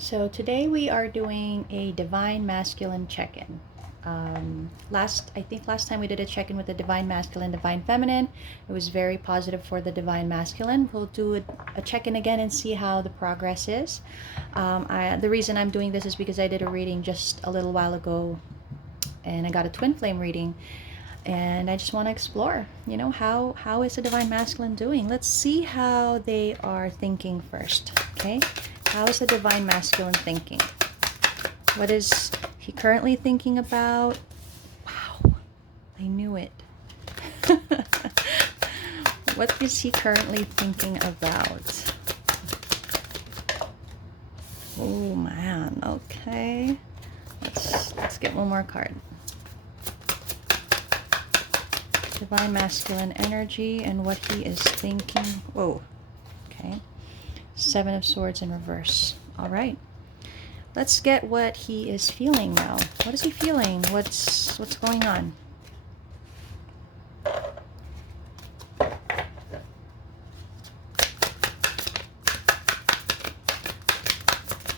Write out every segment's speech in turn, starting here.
So today we are doing a divine masculine check-in. I think last time we did a check-in with the divine masculine, divine feminine. It was very positive for the divine masculine. We'll do a check-in again and see how the progress is. The reason I'm doing this is because I did a reading just a little while ago, and I got a twin flame reading. And I just want to explore, how is the divine masculine doing? Let's see how they are thinking first, okay? How is the divine masculine thinking? What is he currently thinking about? Wow, I knew it. What is he currently thinking about? Oh man, okay. Let's get one more card. Divine masculine energy and what he is thinking. Whoa. Okay. Seven of Swords in reverse. All right. Let's get what he is feeling now. What is he feeling? What's going on?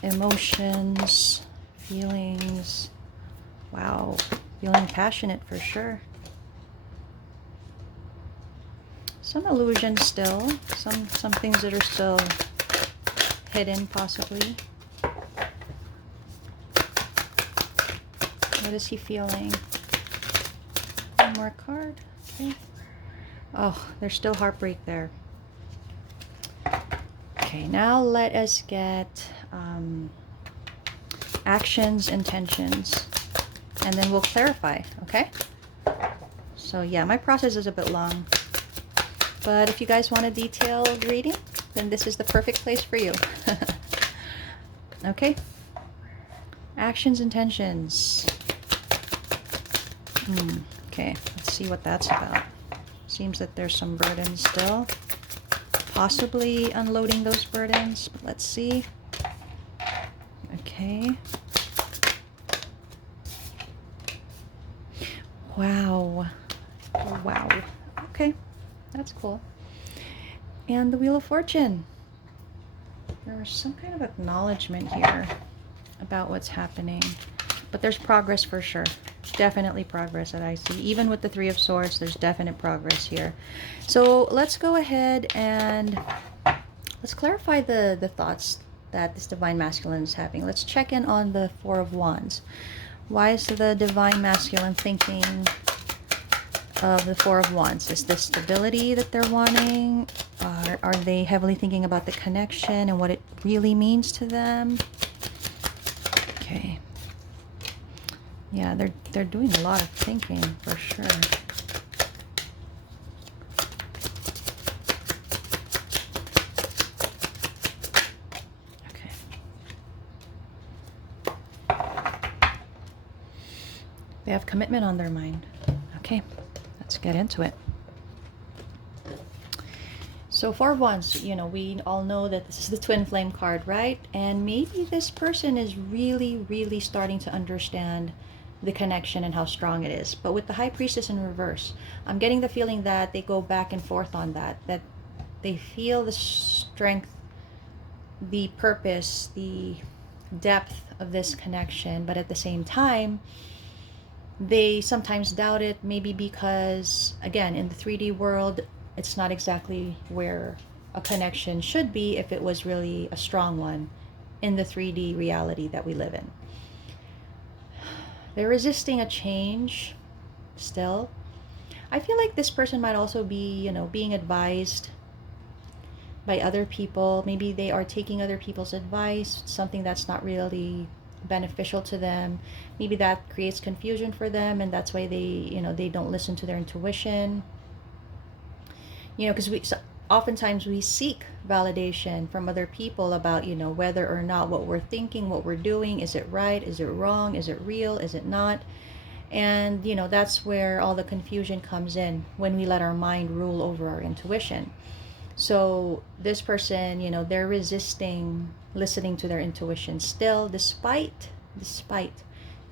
Emotions, feelings. Wow. Feeling passionate for sure. Some illusions still, some things that are still hidden possibly. What is he feeling? One more card. Okay. Oh, there's still heartbreak there. Okay, now let us get actions, intentions, and then we'll clarify, okay? So yeah, my process is a bit long. But if you guys want a detailed reading, then this is the perfect place for you. Okay. Actions, intentions. Okay, let's see what that's about. Seems that there's some burdens still. Possibly unloading those burdens, but let's see. Okay. Wow. Wow. Okay. That's cool. And the Wheel of Fortune. There's some kind of acknowledgement here about what's happening. But there's progress for sure. Definitely progress that I see. Even with the Three of Swords, there's definite progress here. So let's go ahead and let's clarify the thoughts that this divine masculine is having. Let's check in on the Four of Wands. Why is the divine masculine thinking of the Four of Wands? Is this stability that they're wanting? Are they heavily thinking about the connection and what it really means to them? Okay. Yeah, they're doing a lot of thinking for sure. Okay. They have commitment on their mind. Okay. Let's get into it. So Four of Wands, we all know that this is the twin flame card, right? And maybe this person is really, really starting to understand the connection and how strong it is. But with the High Priestess in reverse, I'm getting the feeling that they go back and forth on that they feel the strength, the purpose, the depth of this connection, but at the same time, they sometimes doubt it, maybe because, again, in the 3D world, it's not exactly where a connection should be if it was really a strong one in the 3D reality that we live in. They're resisting a change still. I feel like this person might also be, being advised by other people. Maybe they are taking other people's advice, something that's not really beneficial to them. Maybe that creates confusion for them, and that's why they don't listen to their intuition. Because oftentimes we seek validation from other people about, whether or not what we're thinking, what we're doing, is it right, is it wrong, is it real, is it not? And, that's where all the confusion comes in, when we let our mind rule over our intuition. So this person, they're resisting listening to their intuition still, despite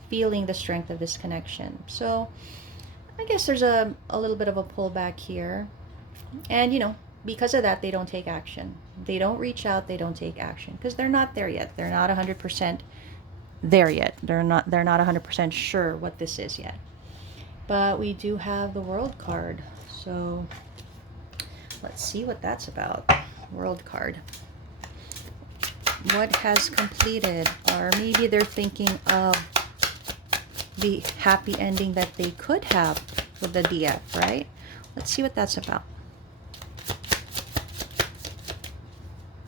feeling the strength of this connection. So I guess there's a little bit of a pullback here. And because of that, they don't take action. They don't reach out, they don't take action because they're not there yet. They're not 100% there yet. They're not 100% sure what this is yet. But we do have the World card. So let's see what that's about. World card. What has completed? Or maybe they're thinking of the happy ending that they could have with the DF, right? Let's see what that's about.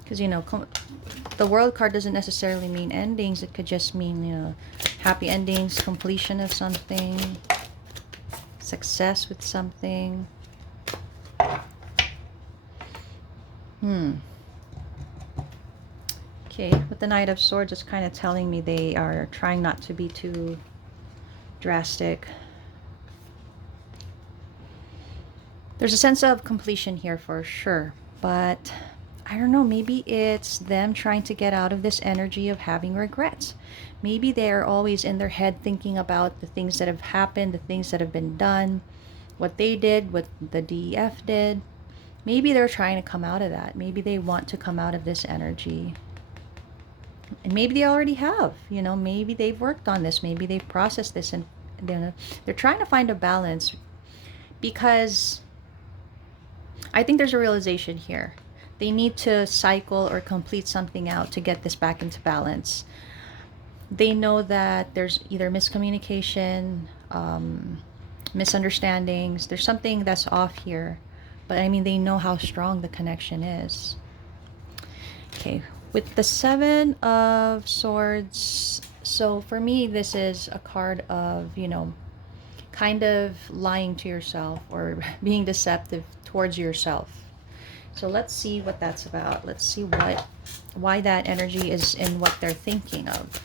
Because, you know, the World card doesn't necessarily mean endings. It could just mean, you know, happy endings, completion of something, success with something. Okay, with the Knight of Swords, it's kind of telling me they are trying not to be too drastic. There's a sense of completion here for sure, but I don't know, maybe it's them trying to get out of this energy of having regrets. Maybe they're always in their head thinking about the things that have happened, the things that have been done, what they did, what the DEF did. Maybe they're trying to come out of that. Maybe they want to come out of this energy. And maybe they already have, you know, maybe they've worked on this, maybe they've processed this, and they're trying to find a balance, because I think there's a realization here. They need to cycle or complete something out to get this back into balance. They know that there's either miscommunication, misunderstandings. There's something that's off here. But I mean, they know how strong the connection is. Okay, with the Seven of Swords, so for me, this is a card of, you know, kind of lying to yourself or being deceptive towards yourself. So let's see what that's about. Let's see why that energy is in what they're thinking of.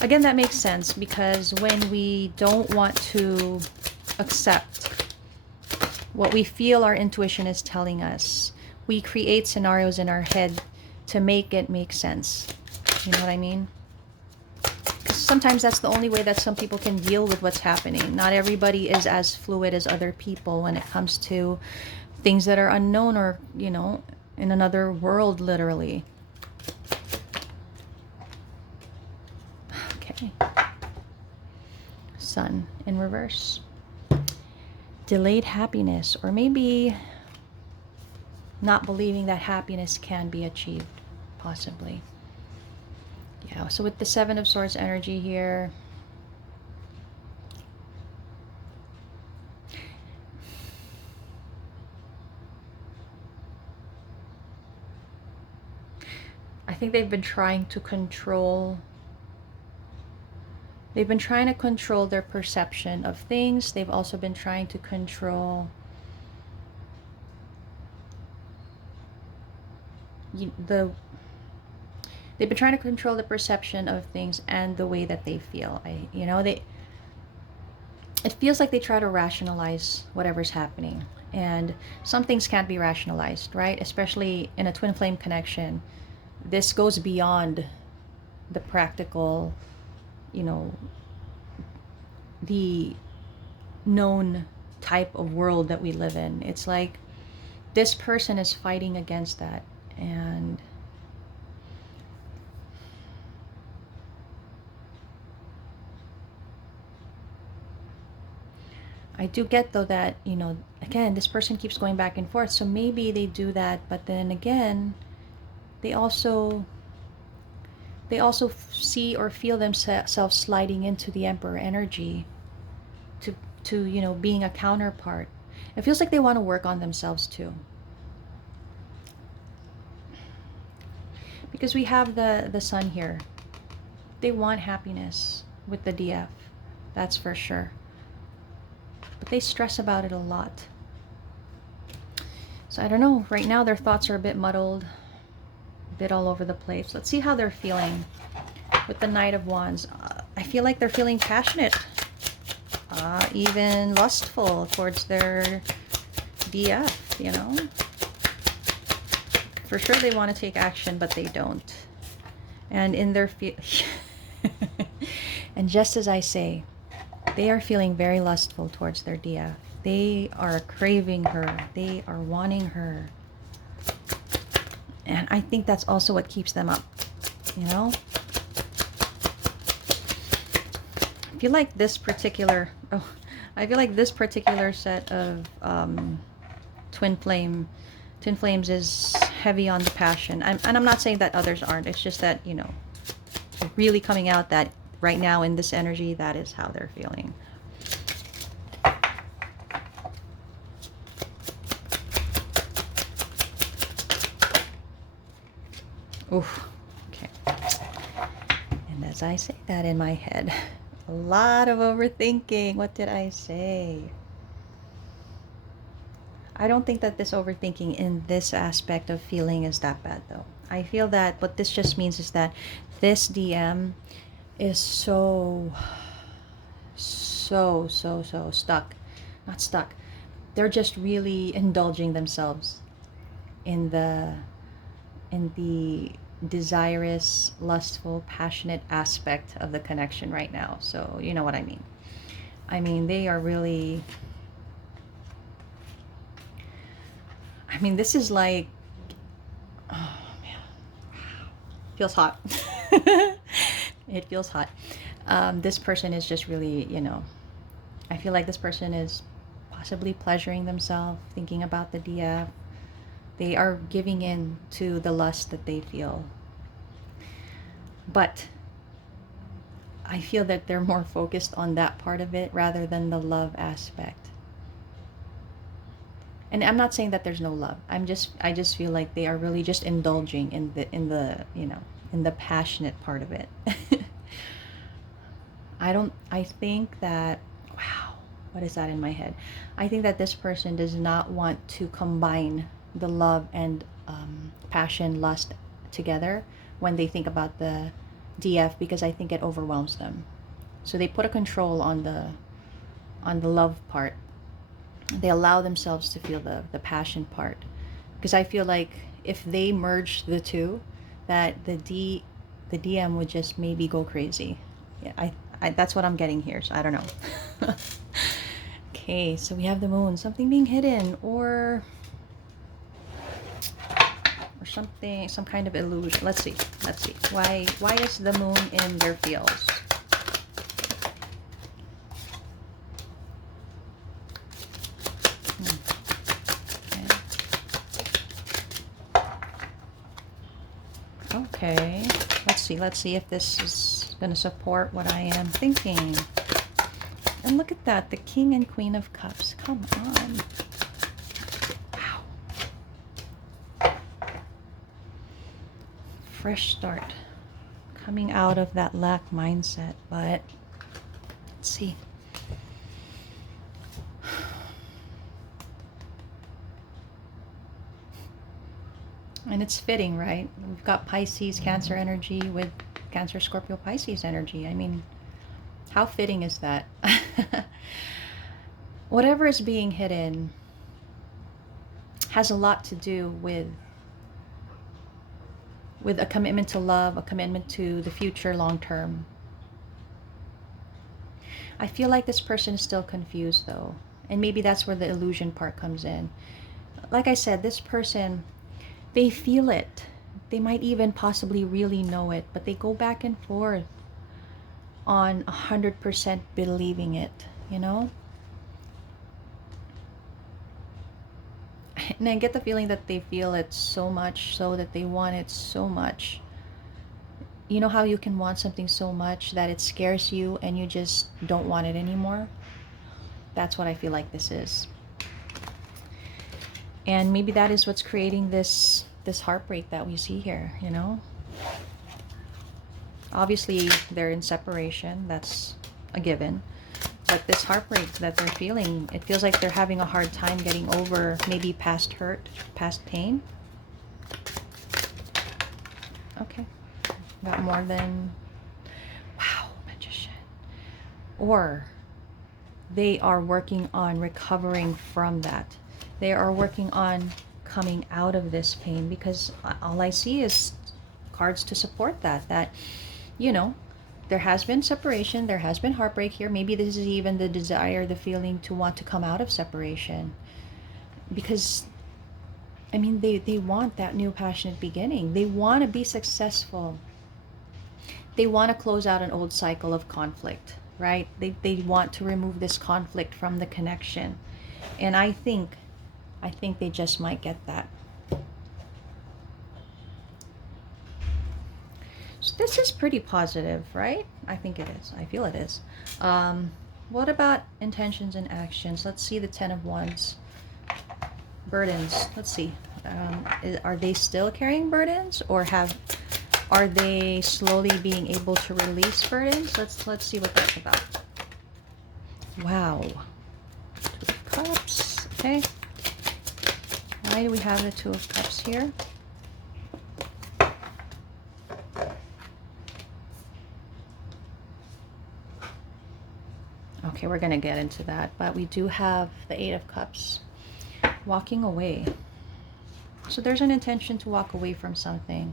Again, that makes sense, because when we don't want to accept what we feel our intuition is telling us, we create scenarios in our head to make it make sense. You know what I mean? Sometimes that's the only way that some people can deal with what's happening. Not everybody is as fluid as other people when it comes to things that are unknown, or, you know, in another world, literally. Okay. Sun in reverse. Delayed happiness, or maybe not believing that happiness can be achieved, possibly. Yeah, so with the Seven of Swords energy here, I think they've been trying to control. They've been trying to control their perception of things. They've also been trying to control they've been trying to control the perception of things and the way that they feel. It feels like they try to rationalize whatever's happening, and some things can't be rationalized, right? Especially in a twin flame connection. This goes beyond the practical, you know, the known type of world that we live in. It's like this person is fighting against that. And I do get, though, that, you know, again, this person keeps going back and forth. So maybe they do that, but then again, they also see or feel themselves sliding into the Emperor energy to you know, being a counterpart. It feels like they want to work on themselves too. Because we have the Sun here. They want happiness with the DF. That's for sure. But they stress about it a lot. So I don't know. Right now their thoughts are a bit muddled, a bit all over the place. Let's see how they're feeling with the Knight of Wands. I feel like they're feeling passionate, even lustful towards their DF, you know. For sure they want to take action, but they don't. And in their and just as I say, they are feeling very lustful towards their DF. They are craving her. They are wanting her. And I think that's also what keeps them up, you know? I feel like this particular, I feel like this particular set of twin flames is heavy on the passion. And I'm not saying that others aren't. It's just that, you know, really coming out that right now in this energy, that is how they're feeling. Oof. Okay. And as I say that in my head, a lot of overthinking. What did I say? I don't think that this overthinking in this aspect of feeling is that bad, though. I feel that what this just means is that this DM is so stuck. Not stuck. They're just really indulging themselves in the desirous, lustful, passionate aspect of the connection right now. So you know what I mean. I mean, they are really, I mean, this is like, oh man, feels hot. It feels hot. This person is just really, you know, I feel like this person is possibly pleasuring themselves, thinking about the DF. They are giving in to the lust that they feel. But I feel that they're more focused on that part of it rather than the love aspect. And I'm not saying that there's no love. I just feel like they are really just indulging in the you know, in the passionate part of it. I think that, wow, what is that in my head? I think that this person does not want to combine the love and passion, lust together when they think about the DF, because I think it overwhelms them. So they put a control on the love part. They allow themselves to feel the passion part, because I feel like if they merge the two, that the DM would just maybe go crazy. Yeah, I that's what I'm getting here. So I don't know. Okay, so we have the moon, something being hidden, or something, some kind of illusion. Let's see. Why is the moon in their fields? Okay. Let's see if this is going to support what I am thinking. And look at that, the King and Queen of Cups. Come on. Fresh start, coming out of that lack mindset. But let's see. And it's fitting, right? We've got Pisces, Cancer energy with Cancer, Scorpio, Pisces energy. I mean, how fitting is that? Whatever is being hidden has a lot to do with a commitment to love, a commitment to the future long term. I feel like this person is still confused, though. And maybe that's where the illusion part comes in. Like I said, this person, they feel it. They might even possibly really know it, but they go back and forth on 100% believing it, you know? And I get the feeling that they feel it so much, so that they want it so much. You know how you can want something so much that it scares you and you just don't want it anymore? That's what I feel like this is. And maybe that is what's creating this heartbreak that we see here, you know? Obviously, they're in separation. That's a given. But this heartbreak that they're feeling, it feels like they're having a hard time getting over maybe past hurt, past pain. Okay. Got more than... Wow, Magician. Or they are working on recovering from that. They are working on coming out of this pain, because all I see is cards to support that, you know, there has been separation, there has been heartbreak here. Maybe this is even the desire, the feeling to want to come out of separation. Because I mean, they want that new passionate beginning. They want to be successful. They want to close out an old cycle of conflict, right? They want to remove this conflict from the connection. And I think they just might get that. So this is pretty positive, right? I think it is. I feel it is. What about intentions and actions? Let's see the Ten of Wands. Burdens. Let's see. Are they still carrying burdens, or are they slowly being able to release burdens? Let's see what that's about. Wow. Two of Cups. Okay. Why do we have the Two of Cups here? Okay, we're going to get into that. But we do have the Eight of Cups. Walking away. So there's an intention to walk away from something.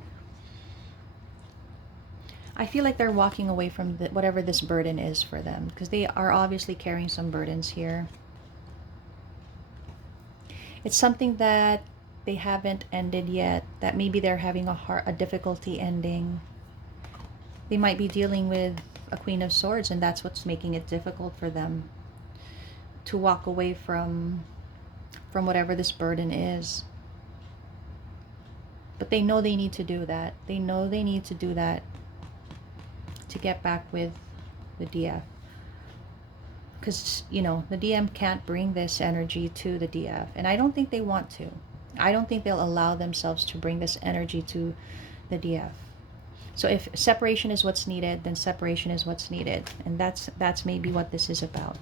I feel like they're walking away from whatever this burden is for them, because they are obviously carrying some burdens here. It's something that they haven't ended yet, that maybe they're having a difficulty ending. They might be dealing with a Queen of Swords, and that's what's making it difficult for them to walk away from whatever this burden is. But they know they need to do that. They know they need to do that to get back with the DF. Because, you know, the DM can't bring this energy to the DF. And I don't think they want to. I don't think they'll allow themselves to bring this energy to the DF. So if separation is what's needed, then separation is what's needed. And that's maybe what this is about.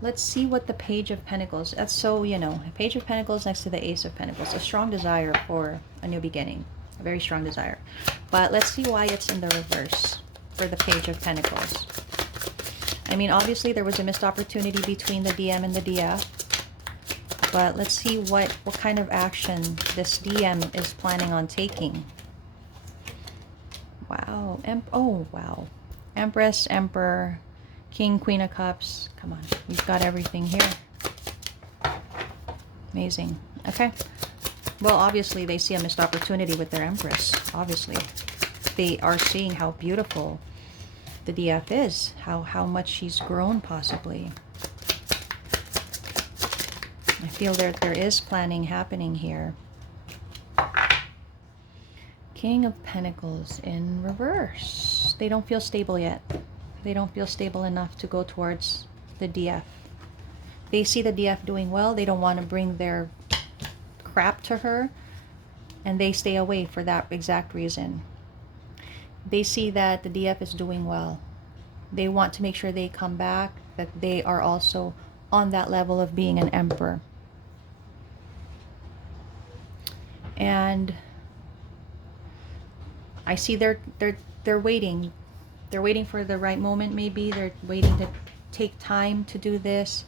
Let's see what the Page of Pentacles. That's so, you know, Page of Pentacles next to the Ace of Pentacles. A strong desire for a new beginning. A very strong desire. But let's see why it's in the reverse for the Page of Pentacles. I mean, obviously there was a missed opportunity between the DM and the DF. But let's see what kind of action this DM is planning on taking. Wow. Oh, wow. Empress, Emperor, King, Queen of Cups. Come on. We've got everything here. Amazing. Okay. Well, obviously they see a missed opportunity with their Empress. Obviously. They are seeing how beautiful the DF is. How much she's grown, possibly. I feel there is planning happening here. King of Pentacles in reverse. They don't feel stable yet. They don't feel stable enough to go towards the DF. They see the DF doing well. They don't want to bring their crap to her. And they stay away for that exact reason. They see that the DF is doing well. They want to make sure they come back, that they are also on that level of being an emperor. And I see they're waiting. They're waiting for the right moment, maybe. They're waiting to take time to do this.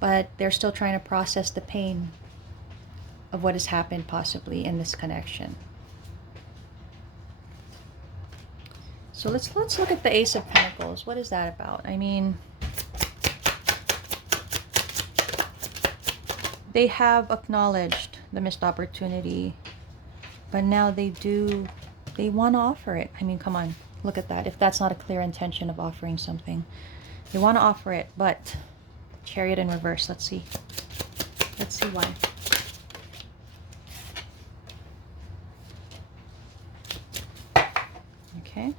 But they're still trying to process the pain of what has happened, possibly, in this connection. So let's look at the Ace of Pentacles. What is that about? I mean, they have acknowledged the missed opportunity, but now they want to offer it. I mean, come on, look at that. If that's not a clear intention of offering something, they want to offer it. But Chariot in reverse. Let's see why. Okay.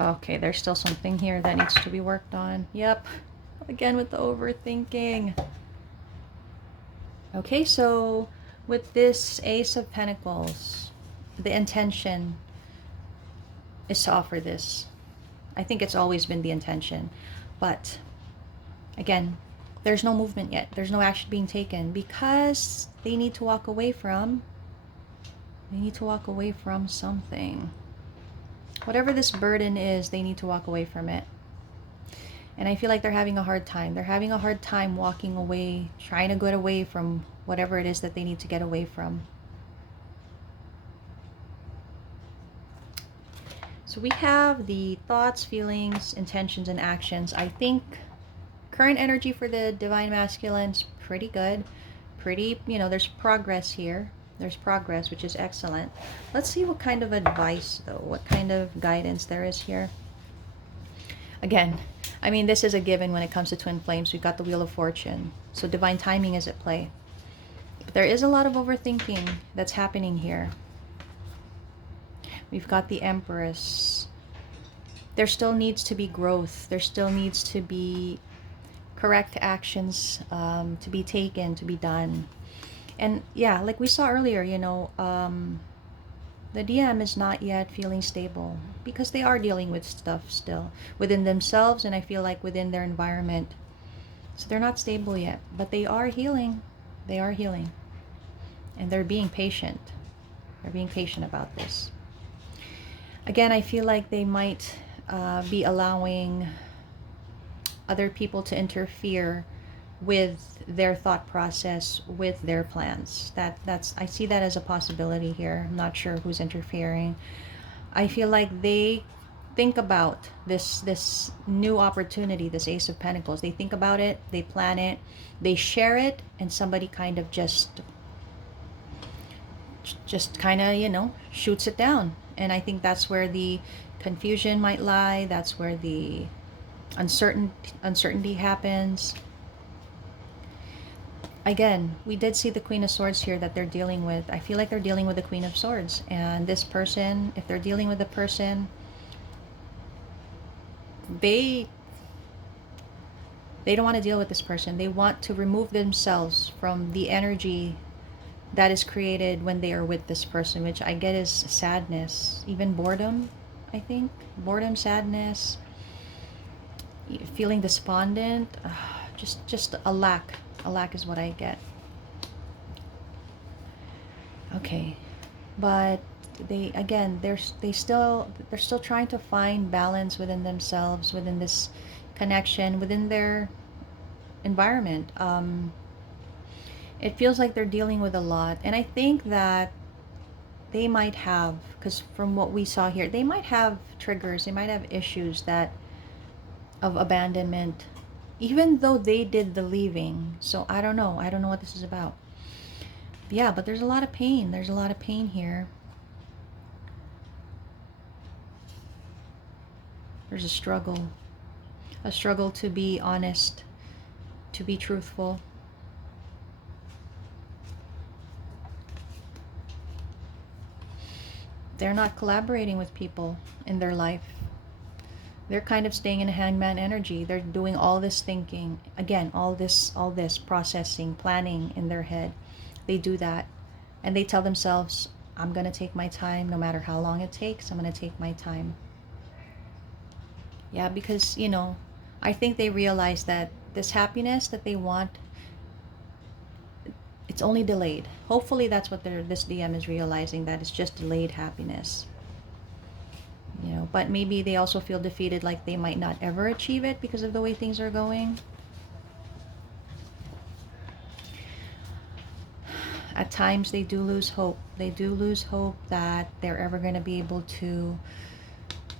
Okay, there's still something here that needs to be worked on. Yep. Again with the overthinking. Okay, so with this Ace of Pentacles, the intention is to offer this. I think it's always been the intention. But again, there's no movement yet. There's no action being taken because they need to walk away from something. Whatever this burden is, they need to walk away from it. And I feel like they're having a hard time. They're having a hard time walking away, trying to get away from whatever it is that they need to get away from. So we have the thoughts, feelings, intentions, and actions. I think current energy for the Divine Masculine's pretty good. Pretty, you know, there's progress here. There's progress, which is excellent. Let's see what kind of advice, though. What kind of guidance there is here. Again, I mean, this is a given when it comes to twin flames. We've got the Wheel of Fortune. So divine timing is at play. But there is a lot of overthinking that's happening here. We've got the Empress. There still needs to be growth. There still needs to be correct actions to be taken, to be done. And yeah, like we saw earlier, you know, the DM is not yet feeling stable because they are dealing with stuff still within themselves, and I feel like within their environment. So they're not stable yet, but they are healing. They are healing. And they're being patient. They're being patient about this. Again, I feel like they might be allowing other people to interfere with their thought process, with their plans. That's I see that as a possibility here. I'm not sure who's interfering. I feel like they think about this new opportunity, this Ace of Pentacles. They think about it, they plan it, they share it, and somebody kind of just kind of, you know, shoots it down. And I think that's where the confusion might lie. That's where the uncertainty happens. Again, we did see the Queen of Swords here that they're dealing with. I feel like they're dealing with the Queen of Swords. And this person, if they're dealing with a person, they don't want to deal with this person. They want to remove themselves from the energy that is created when they are with this person, which I get is sadness, even boredom, I think. Boredom, sadness, feeling despondent, just a lack. A lack is what I get. Okay, but they, again, they're still trying to find balance within themselves, within this connection, within their environment. It feels like they're dealing with a lot, and I think that they might have, because from what we saw here, they might have triggers, they might have issues that of abandonment, even though they did the leaving. So I don't know what this is about. Yeah, but there's a lot of pain. There's a lot of pain here. There's a struggle to be honest, to be truthful. They're not collaborating with people in their life. They're kind of staying in a hangman energy. They're doing all this thinking. Again, all this processing, planning in their head. They do that. And they tell themselves, I'm going to take my time no matter how long it takes. I'm going to take my time. Yeah, because, you know, I think they realize that this happiness that they want, it's only delayed. Hopefully that's what this DM is realizing, that it's just delayed happiness. You know, but maybe they also feel defeated, like they might not ever achieve it because of the way things are going. At times they do lose hope. They do lose hope that they're ever going to be able to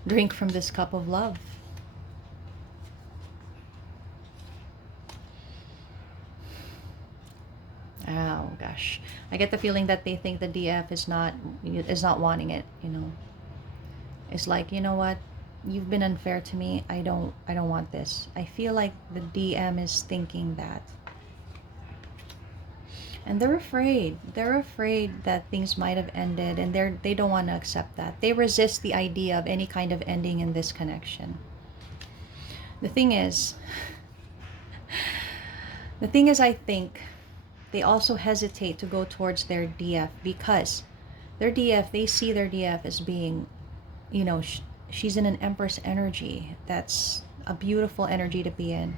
drink from this cup of love. Oh gosh, I get the feeling that they think the DF is not wanting it, you know. It's like, you know what, you've been unfair to me. I don't want this. I feel like the DM is thinking that. And they're afraid. They're afraid that things might have ended, and they don't want to accept that. They resist the idea of any kind of ending in this connection. The thing is, I think they also hesitate to go towards their DF because their DF, they see their DF as being, you know, she's in an Empress energy. That's a beautiful energy to be in.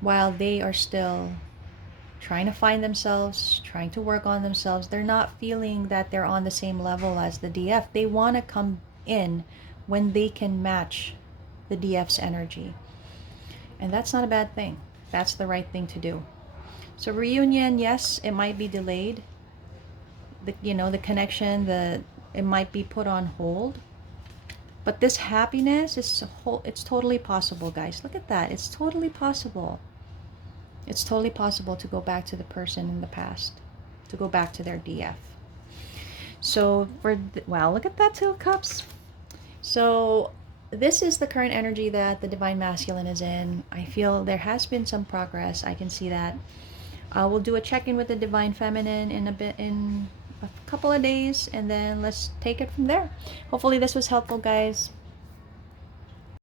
While they are still trying to find themselves, trying to work on themselves, they're not feeling that they're on the same level as the DF. They want to come in when they can match the DF's energy. And that's not a bad thing. That's the right thing to do. So reunion, yes, it might be delayed. The connection, it might be put on hold. But this happiness is it's totally possible, guys. Look at that. It's totally possible. It's totally possible to go back to the person in the past, to go back to their DF. So wow, look at that, Two of Cups. So this is the current energy that the Divine Masculine is in. I feel there has been some progress. I can see that. We'll do a check-in with the Divine Feminine in a couple of days, and then let's take it from there. Hopefully this was helpful, guys.